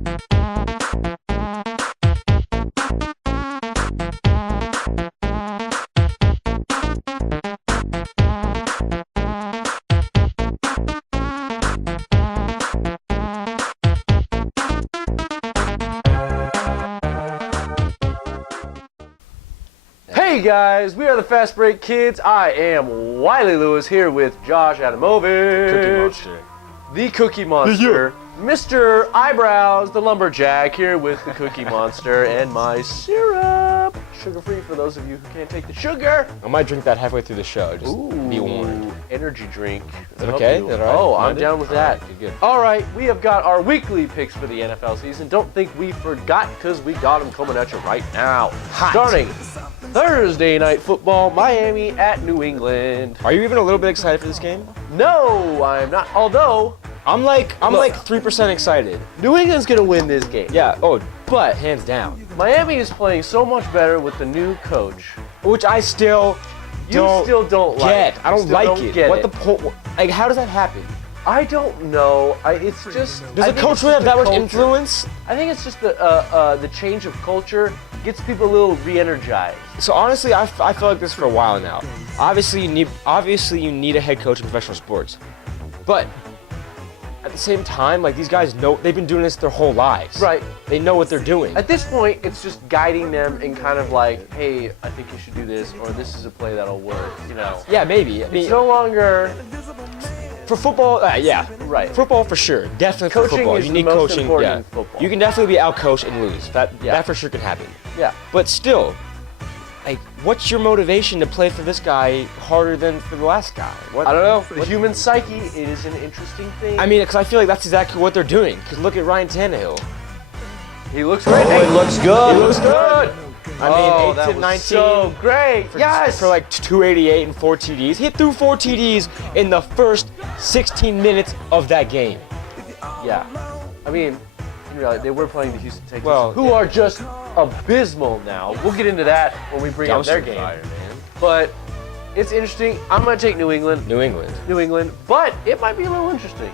Hey guys, we are the Fastbreak Kids. I am Wiley Lewis here with Josh Adamovich. Cookie Monster. The Cookie Monster. Mr. Eyebrows, the Lumberjack, here with the Cookie Monster and my syrup. Sugar-free for those of you who can't take the sugar. I might drink that halfway through the show, just be warned. Energy drink. Is that okay? Is that all right? Oh, I'm down with that. Right, good. All right, we have got our weekly picks for the NFL season. Don't think we forgot, because we got them coming at you right now. Hot. Starting Thursday night football, Miami at New England. Are you even a little bit excited for this game? No, I'm not. Although I'm like 3% excited. New England's gonna win this game. Yeah. Oh, but hands down. Miami is playing so much better with the new coach, which I still don't like. I don't like it. What it. the point? Like, how does that happen? I don't know. It's just. Does a coach really have that much influence? I think it's just the change of culture gets people a little re-energized. So honestly, I feel like this for a while now. Obviously, you need a head coach in professional sports, but at the same time, like, these guys know, they've been doing this their whole lives. Right. They know what they're doing. At this point, it's just guiding them and kind of like, hey, I think you should do this, or this is a play that'll work, you know. Yeah, maybe. I mean, it's no longer. For football, yeah. Right. Football for sure. Definitely for coaching football. Is you need the most coaching. important Yeah. in football. You can definitely be out-coached and lose. That for sure can happen. Yeah. But still, like, what's your motivation to play for this guy harder than for the last guy? I don't know. For the human psyche, it is an interesting thing. I mean, because I feel like that's exactly what they're doing. Because look at Ryan Tannehill. He looks great. Oh, he looks good. He looks good. I mean, 8 that to was 19. so great. For like 288 and 4 TDs. He threw 4 TDs in the first 16 minutes of that game. Yeah. I mean, in reality, they were playing the Houston Texans, who are just abysmal now. We'll get into that when we bring up their game. Fire, man. But it's interesting. I'm going to take New England. New England. But it might be a little interesting.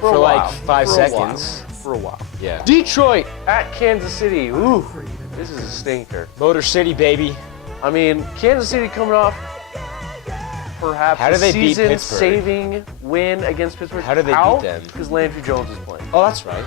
For a like while. 5 seconds. For a while. Yeah. Detroit at Kansas City. Ooh, this is a stinker. Motor City, baby. I mean, Kansas City coming off perhaps How do they beat Pittsburgh? season-saving win against Pittsburgh. How did they beat them? Because Landry Jones is playing. Oh, that's right.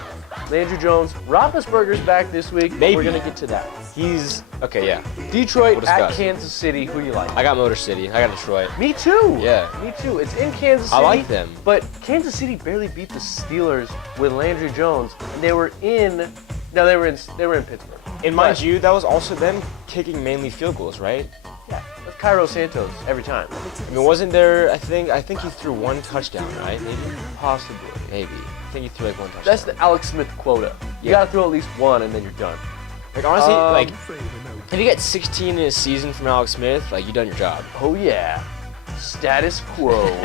Landry Jones. Roethlisberger's back this week. Maybe. We're going to get to that. He's okay, yeah. Detroit at Kansas City. Who you like? I got Motor City. I got Detroit. Me too. Yeah. Me too. It's in Kansas City. I like them. But Kansas City barely beat the Steelers with Landry Jones, and they were in Pittsburgh. And mind you, that was also them kicking mainly field goals, right? Yeah. That's Cairo Santos every time. I mean, wasn't there? I think he threw 1 touchdown, right? Maybe. Possibly. Maybe. I think he threw like 1 touchdown. That's the Alex Smith quota. You gotta throw at least 1, and then you're done. Like, honestly, like, if you get 16 in a season from Alex Smith, like, you done your job. Oh yeah, status quo.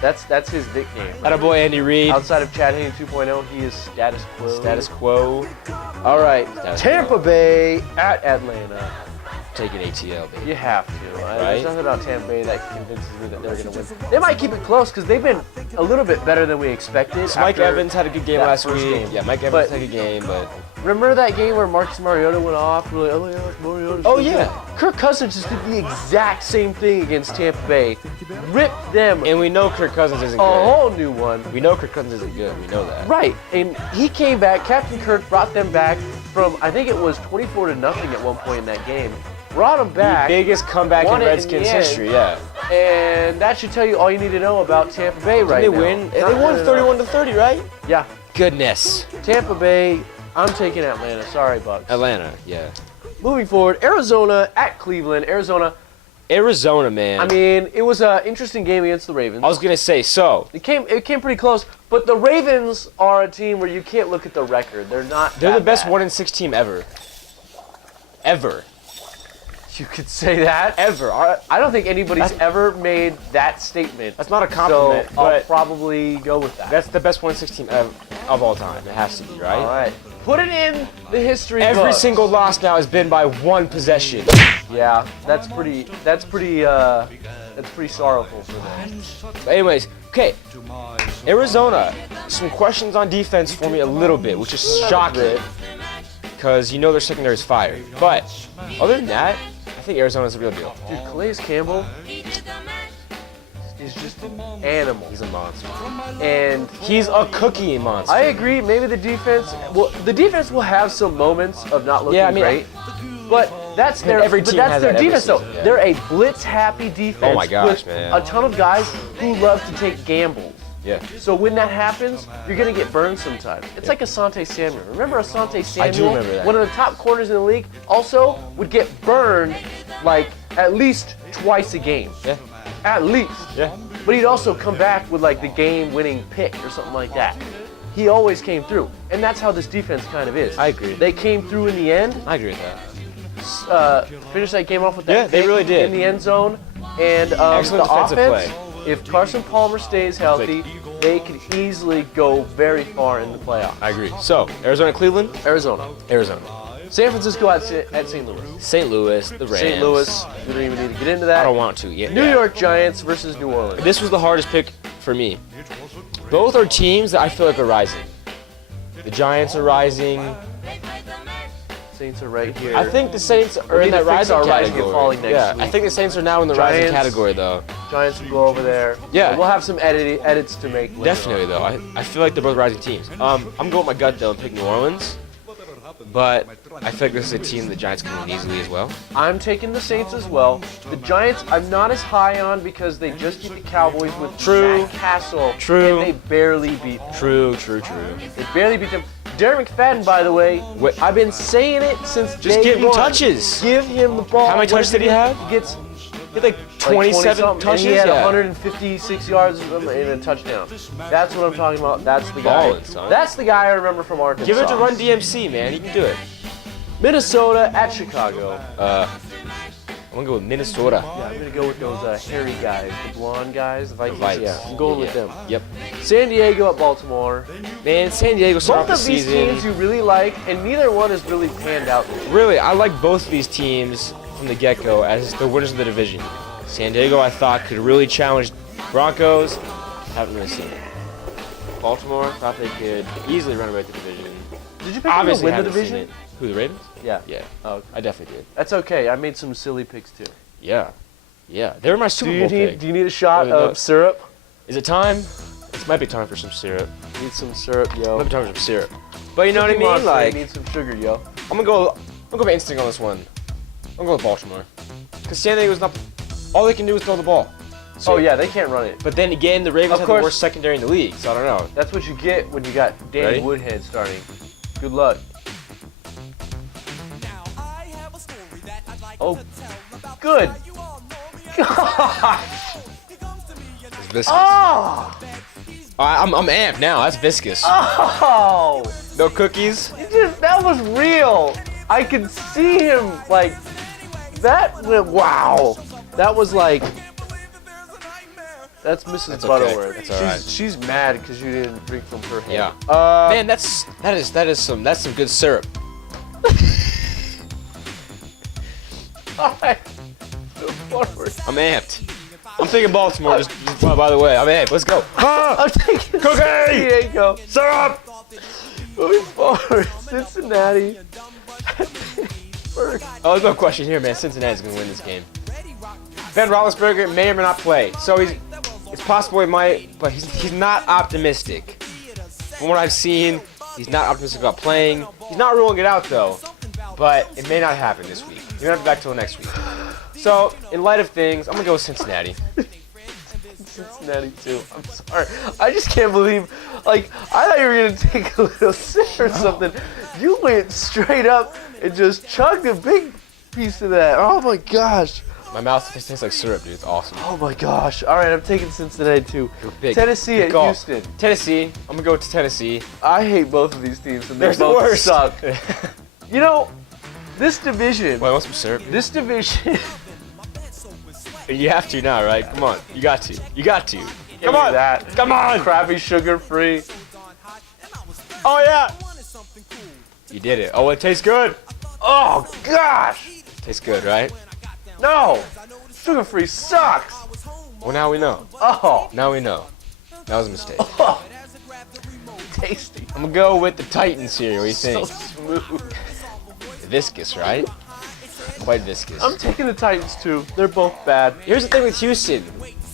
that's his nickname. Attaboy Andy Reid. Outside of Chad Henne 2.0, he is status quo. Status quo. All right, Status Tampa quo. Bay at Atlanta. Take an ATL, baby. You have to. Right? There's nothing about Tampa Bay that convinces me that they're going to win. They might keep it close because they've been a little bit better than we expected. So Mike Evans had a good game last week. Game. Yeah, Mike Evans had a good game, but... Remember that game where Marcus Mariota went off? We're like, oh yeah, it's Mariota. Oh yeah. Kirk Cousins just did the exact same thing against Tampa Bay. Ripped them And we know Kirk Cousins isn't a good. whole new one. We know Kirk Cousins isn't good. We know that. Right. And he came back. Captain Kirk brought them back from, I think it was 24-0 at one point in that game. Brought them back. The biggest comeback in won it Redskins in the history, yeah. And that should tell you all you need to know about Tampa Bay right Did now. they win? They won 31-30, right? Yeah. Goodness. Tampa Bay, I'm taking Atlanta. Sorry, Bucks. Atlanta, yeah. Moving forward, Arizona at Cleveland. Arizona, man. I mean, it was an interesting game against the Ravens. I was going to say, so. It came pretty close, but the Ravens are a team where you can't look at the record. They're not They're the best bad. 1-6 team ever. Ever. You could say that. Ever. I don't think anybody's ever made that statement. That's not a compliment, So I'll but probably go with that. that's the best 1/16 team of all time. It has to be, right? All right. Put it in the history Every books. single loss now has been by 1 possession. Yeah, that's pretty sorrowful for them. But anyways, okay. Arizona, some questions on defense for me a little bit, which is shocking because you know their secondary is fire. But other than that, I think Arizona's the real deal. Dude, Calais Campbell is just an animal. He's a monster. And He's a cookie monster. I agree, maybe the defense will have some moments of not looking Yeah, I mean, great. But that's their every team has their that every defense though. season, yeah. They're a blitz happy defense Oh my gosh, with man. a ton of guys who love to take gambles. Yeah. So when that happens, you're gonna get burned sometimes. It's like Asante Samuel. Remember Asante Samuel? remember that. One of the top corners in the league. Also would get burned like at least twice a game. Yeah. At least. Yeah. But he'd also come back with like the game-winning pick or something like that. He always came through, and that's how this defense kind of is. I agree. They came through in the end. I agree with that. Finished that game off with that. Yeah, they pick really did. in the end zone. And Excellent the defensive offense, play. if Carson Palmer stays healthy, they could easily go very far in the playoffs. I agree. So, Arizona, Cleveland, Arizona, Arizona. San Francisco at St. Louis. St. Louis, the Rams. St. Louis. We don't even need to get into that. I don't want to. Yeah. New York Giants versus New Orleans. This was the hardest pick for me. Both are teams that I feel like are rising. The Giants are rising. Saints are right here. I think the Saints are in the that rising Saints are rising category. and falling next yeah, week. I think the Saints are now in the rising Giants. category, though. Giants will go over there. Yeah. We'll have some edits to make later Definitely, on. though. I feel like they're both rising teams. I'm going with my gut, though, and pick New Orleans. But I feel like this is a team the Giants can win easily as well. I'm taking the Saints as well. The Giants, I'm not as high on because they just beat the Cowboys with True. Zach Castle. True. And they barely beat them. True. They barely beat them. Derek McFadden, by the way, Wait. I've been saying it since Just day give him one. touches. Give him the ball. How many touches did he have? He gets He had like 27 20-something, touches. and he had yeah. 156 yards and a touchdown. That's what I'm talking about. That's the guy. Ballin', son. That's the guy I remember from Arkansas. Give it to Run DMC, man. He can do it. Minnesota at Chicago. I'm going to go with Minnesota. Yeah, I'm gonna go with those hairy guys, the blonde guys, the Vikings. Vikes. Yeah, I'm going with Yeah. them. Yep. San Diego at Baltimore. Man, San Diego started Both off of the these season. teams you really like, and neither one has really panned out. Really, I like both of these teams from the get-go as the winners of the division. San Diego, I thought, could really challenge Broncos. Haven't really seen it. Baltimore, thought they could easily run away with the division. Did you pick Obviously, them to win the haven't seen division? it. Who, the Ravens? Yeah. Yeah, Oh, okay. I definitely did. That's okay. I made some silly picks too. Yeah. They were my Super Bowl pick. Do you need a shot No. of syrup? Is it time? It might be time for some syrup. Need some syrup, yo. Might be time for some syrup. But you know what I Cookie mean? Monster, Like, need some sugar, yo. I'm gonna go with instinct on this one. I'm gonna go with Baltimore. Because San Diego's not. All they can do is throw the ball. So, Oh yeah, they can't run it. But then again, the Ravens Of have course. the worst secondary in the league, so I don't know. That's what you get when you got Danny Ready? Woodhead starting. Good luck. Oh, good. It's viscous. Oh! I'm amped now. That's viscous. Oh! No cookies. That was real. I could see him like that. Wow. That was like. That's Mrs. That's okay. Butterworth. That's all right. She's mad because you didn't drink from her hand. Yeah. Man, that's some good syrup. All right. Move forward. I'm amped. I'm thinking Baltimore. Just by the way, I'm amped. Let's go. I'm taking Cookie! San Diego. Syrup. Moving forward, Cincinnati. Pittsburgh. Oh, there's no question here, man. Cincinnati's gonna win this game. Ben Roethlisberger may or may not play, so it's possible he might, but he's not optimistic. From what I've seen, he's not optimistic about playing. He's not ruling it out though, but it may not happen this week. You're gonna have to be back till next week. So, in light of things, I'm gonna go with Cincinnati. Cincinnati too. I'm sorry. I just can't believe. Like, I thought you were gonna take a little sip or something. You went straight up and just chugged a big piece of that. Oh my gosh. My mouth tastes like syrup, dude. It's awesome. Oh my gosh. All right, I'm taking Cincinnati too. You're big. Tennessee Good at call. Houston. Tennessee. I'm gonna go to Tennessee. I hate both of these teams, and they They're the both worst. suck. You know, This division. Wait, I want some syrup. This division. You have to now, right? Come on. You got to. You got to. Come on. That. Come on. Crappy sugar free. Oh, yeah. You did it. Oh, it tastes good. Oh gosh. Tastes good, right? No. Sugar free sucks. Well, now we know. Oh. Now we know. That was a mistake. Oh. Tasty. I'm gonna go with the Titans here. What do you So think? smooth. Viscous, right? Quite viscous. I'm taking the Titans too. They're both bad. Here's the thing with Houston.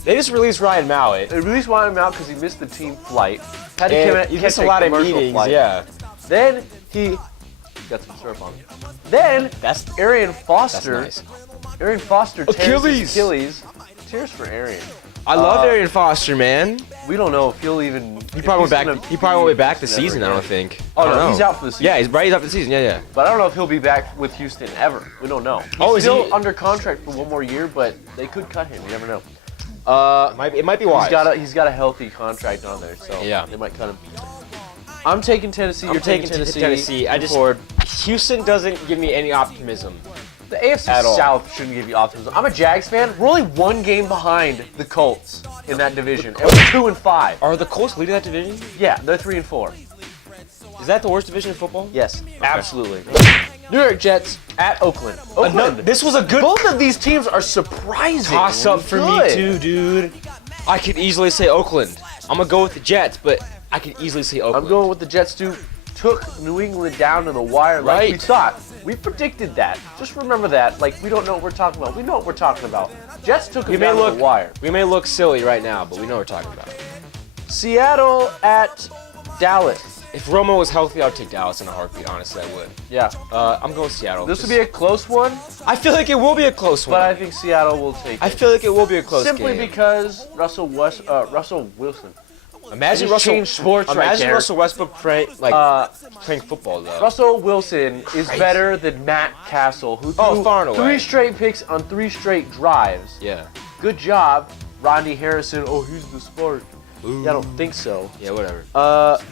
They just released Ryan Mallett. They released Ryan out because he missed the team flight. Had to He missed a lot of meetings, flight. yeah. Then he got some syrup on him. Then That's Arian Foster. nice. Arian Foster tears his Achilles. Achilles. Tears for Arian. I love Arian Foster, man. We don't know if he'll even. He probably went back. He probably won't be back this season. I don't think. Oh I don't no, know. he's out for the season. Yeah, he's right. He's out for the season. Yeah, yeah. But I don't know if he'll be back with Houston ever. We don't know. He's Oh, is still he? under contract for one more year, but they could cut him. You never know. It might be wise. He's got a healthy contract on there, so Yeah. they might cut him. I'm taking Tennessee. You're taking Tennessee. Tennessee. I just Forward. Houston doesn't give me any optimism. The AFC At all. South shouldn't give you optimism. I'm a Jags fan. We're only one game behind the Colts in that division. And we're 2-5. Are the Colts leading that division? Yeah, they're 3-4. Is that the worst division in football? Yes, absolutely. New York Jets at Oakland. Oakland. This was a good Both of these teams are surprising. toss up for me too, dude. I could easily say Oakland. I'm gonna go with the Jets, but I could easily say Oakland. I'm going with the Jets too. Took New England down to the wire like we Right. thought. We predicted that. Just remember that. Like, we don't know what we're talking about. We know what we're talking about. Jets took them down to the wire. We may look silly right now, but we know what we're talking about. Seattle at Dallas. If Romo was healthy, I'd take Dallas in a heartbeat. Honestly, I would. Yeah. I'm going Seattle. This will be a close one, I feel like it will be a close one. but I think Seattle will take I it. feel like it will be a close Simply game. because Russell Wilson. Imagine just Russell. changed sports right imagine there. Russell Westbrook playing football though. Russell Wilson is better than Matt Castle, who threw far and away. 3 straight picks on 3 straight drives. Yeah. Good job, Rodney Harrison. Oh, he's the spark. Yeah, I don't think so. Yeah, whatever.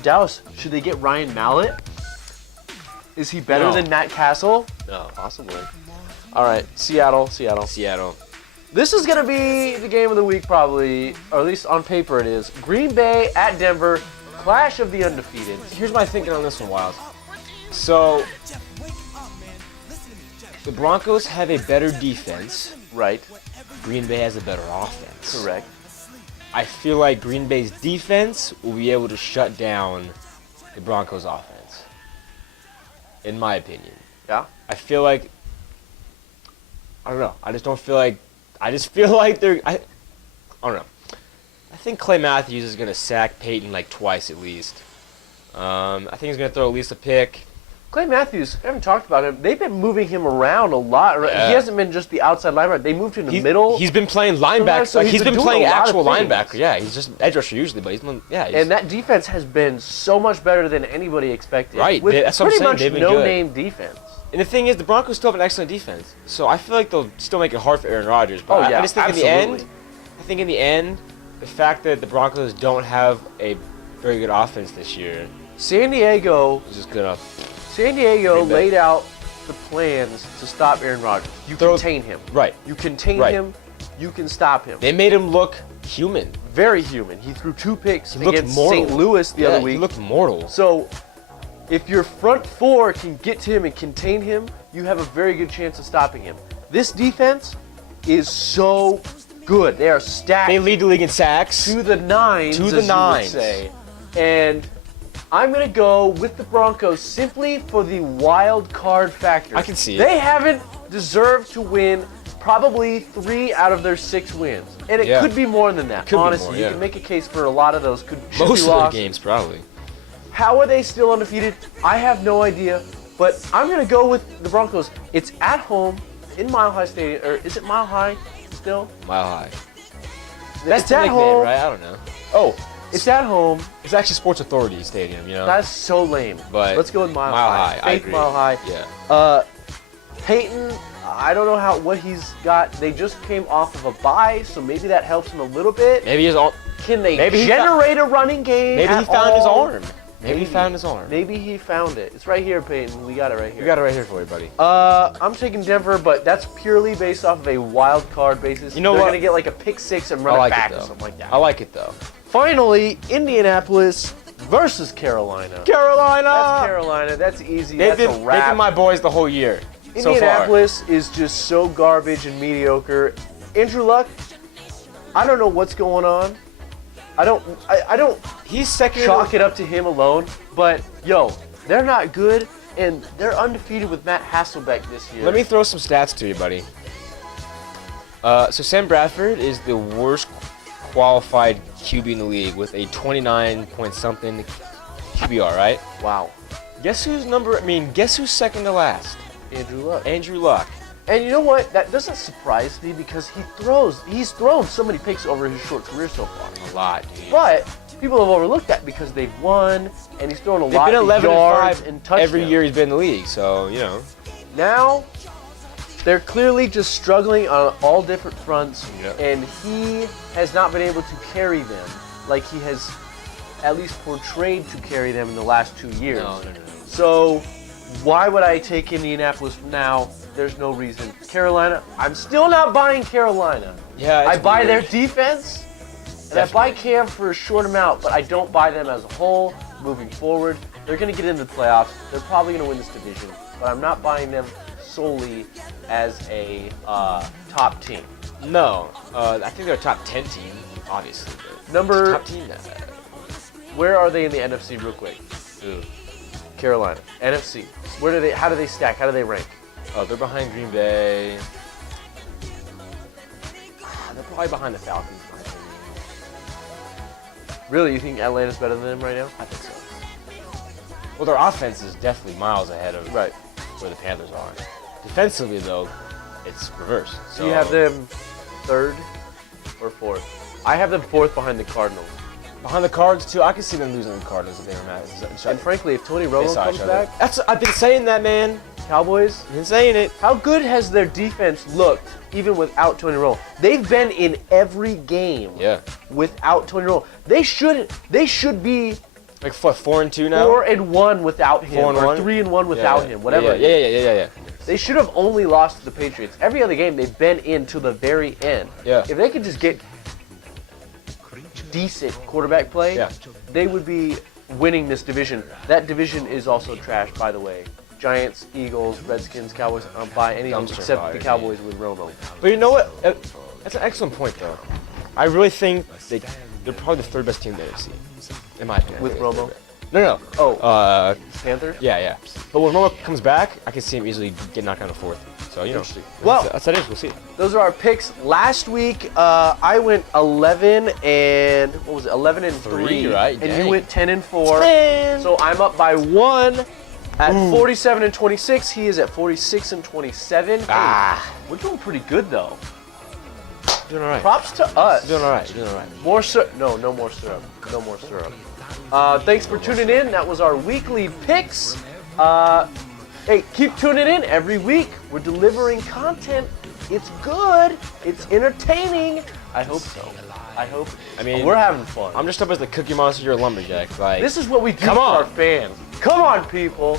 Dallas, should they get Ryan Mallett? Is he better No. than Matt Castle? No. Possibly. All right, Seattle. Seattle. This is going to be the game of the week probably, or at least on paper it is. Green Bay at Denver, clash of the undefeated. Here's my thinking on this one, Wild. So, the Broncos have a better defense. Right, Green Bay has a better offense. correct. I feel like Green Bay's defense will be able to shut down the Broncos' offense. In my opinion. Yeah. I feel like, I don't know. I just feel like they're, I don't know. I think Clay Matthews is going to sack Peyton like twice at least. I think he's going to throw at least a pick. Clay Matthews, I haven't talked about him. They've been moving him around a lot. Yeah. He hasn't been just the outside linebacker. They moved him to the middle. He's been playing linebacker. So Like, he's been doing playing a lot of actual things. linebacker. Yeah, he's just edge rusher usually, but he's And that defense has been so much better than anybody expected. Right, With that's what I'm pretty saying, much they've been good. no-name defense. And the thing is, the Broncos still have an excellent defense. So I feel like they'll still make it hard for Aaron Rodgers. But Oh, yeah, I just think absolutely. in the end, the fact that the Broncos don't have a very good offense this year San Diego is just gonna Green Bay laid out the plans to stop Aaron Rodgers. You contain him. right. You contain Right. him. You can stop him. They made him look human. Very human. He threw 2 picks He looked against mortal. St. Louis the other week. He looked mortal. So, if your front 4 can get to him and contain him, you have a very good chance of stopping him. This defense is so good. They are stacked They lead the league in sacks. to the nines, To the as you would nines. say. And I'm going to go with the Broncos simply for the wild card factor. I can see it. They haven't deserved to win probably 3 out of their 6 wins. And it Yeah. could be more than that. Could be Honestly, more, you yeah. can make a case for a lot of those should Most be of lost. the games, probably. How are they still undefeated? I have no idea. But I'm going to go with the Broncos. It's at home in Mile High Stadium. Or is it Mile High still? Mile High. That's It's a at nickname, home. right? I don't know. Oh, it's at home. It's actually Sports Authority Stadium, you know? That's so lame. But let's go with Mile High. I Faith agree. Mile High. Yeah. Peyton, I don't know what he's got. They just came off of a bye, so maybe that helps him a little bit. Maybe his arm. Can they Maybe he generate a running game? Maybe he at found his all? arm. Maybe he found his arm. Maybe he found it. It's right here, Peyton. We got it right here. We got it right here for you, buddy. I'm taking Denver, but that's purely based off of a wild card basis. You know They're what? going to get like a pick six and run it back or something like that. I like it, though. Finally, Indianapolis versus Carolina. Carolina! That's Carolina. That's easy. That's a They've wrap. been my boys the whole year. Indianapolis is just so garbage and mediocre. Andrew Luck, I don't know what's going on. I don't He's second. chalk it up to him alone, but yo, they're not good, and they're undefeated with Matt Hasselbeck this year. Let me throw some stats to you, buddy. So Sam Bradford is the worst qualified QB in the league with a 29 point something QBR, right? Wow. Guess who's second to last? Andrew Luck. Andrew Luck. And you know what? That doesn't surprise me because he's thrown so many picks over his short career so far. A lot, dude. But people have overlooked that because they've won and he's thrown a They've lot been of 11 yards and and 5 touchdowns. every year he's been in the league, so, you know. Now, they're clearly just struggling on all different fronts, Yep. and he has not been able to carry them like he has at least portrayed to carry them in the last 2 years. No. So, why would I take Indianapolis now? There's no reason. Carolina, I'm still not buying Carolina. Yeah, I it's buy weird. their defense, and I buy Cam for a short amount, but I don't buy them as a whole moving forward. They're going to get into the playoffs. They're probably going to win this division, but I'm not buying them solely as a top team. No, I think they're a top 10 team, obviously. But Number, top team. where are they in the NFC real quick? Carolina. NFC. How do they stack? How do they rank? Oh, they're behind Green Bay. They're probably behind the Falcons. in my opinion. Really, you think Atlanta's better than them right now? I think so. Well, their offense is definitely miles ahead of Right. where the Panthers are. Defensively, though, it's reversed. So you have them third or fourth? I have them fourth behind the Cardinals. behind the Cards too. I could see them losing to the Cardinals if they were mad. And frankly, if Tony Romo comes back, I've been saying that, man. Cowboys, I've been saying it. how good has their defense looked even without Tony Romo? They've been in every game Yeah. without Tony Romo. They should be Like what, 4-2 now? 4-1 without him, 4-1? or 3-1 without him, whatever. Yeah. They should have only lost to the Patriots. Every other game they've been in to the very end. Yeah. If they could just get decent quarterback play, Yeah. they would be winning this division. That division is also trash, by the way. Giants, Eagles, Redskins, Cowboys. I don't buy any of them Dumpster except fire, the Cowboys with Romo. But you know what? That's an excellent point, though. I really think they're probably the third best team in the AFC, in my opinion. With Romo? No. Oh, Panthers? Yeah. But when Romo comes back, I can see him easily get knocked down to fourth. So, you know. Interesting. Well, that's how it is. We'll see. those are our picks. Last week, I went 11 and 3, right? And Dang. you went 10 and 4. 10. So I'm up by 1 at 47 and 26. He is at 46 and 27. Hey, we're doing pretty good though. Doing all right. Props to us. Doing all right. More syrup? No more syrup. No more syrup. Thanks for tuning in. That was our weekly picks. Hey, keep tuning in every week. We're delivering content. It's good. It's entertaining. I hope so. I mean, we're having fun. I'm just up as the Cookie Monster. You're a lumberjack. Like, This is what we do Come for on. our fans. Come on, people.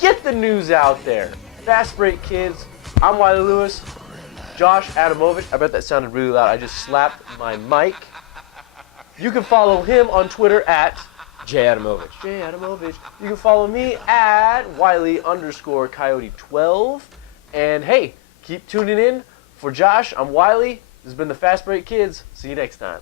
Get the news out there. Fastbreak Kids. I'm Wiley Lewis. Josh Adamovich. I bet that sounded really loud. I just slapped my mic. You can follow him on Twitter at Jay Adamovich. Jay Adamovich. You can follow me at Wiley_Coyote12. And hey, keep tuning in. For Josh, I'm Wiley. This has been the Fastbreak Kids. See you next time.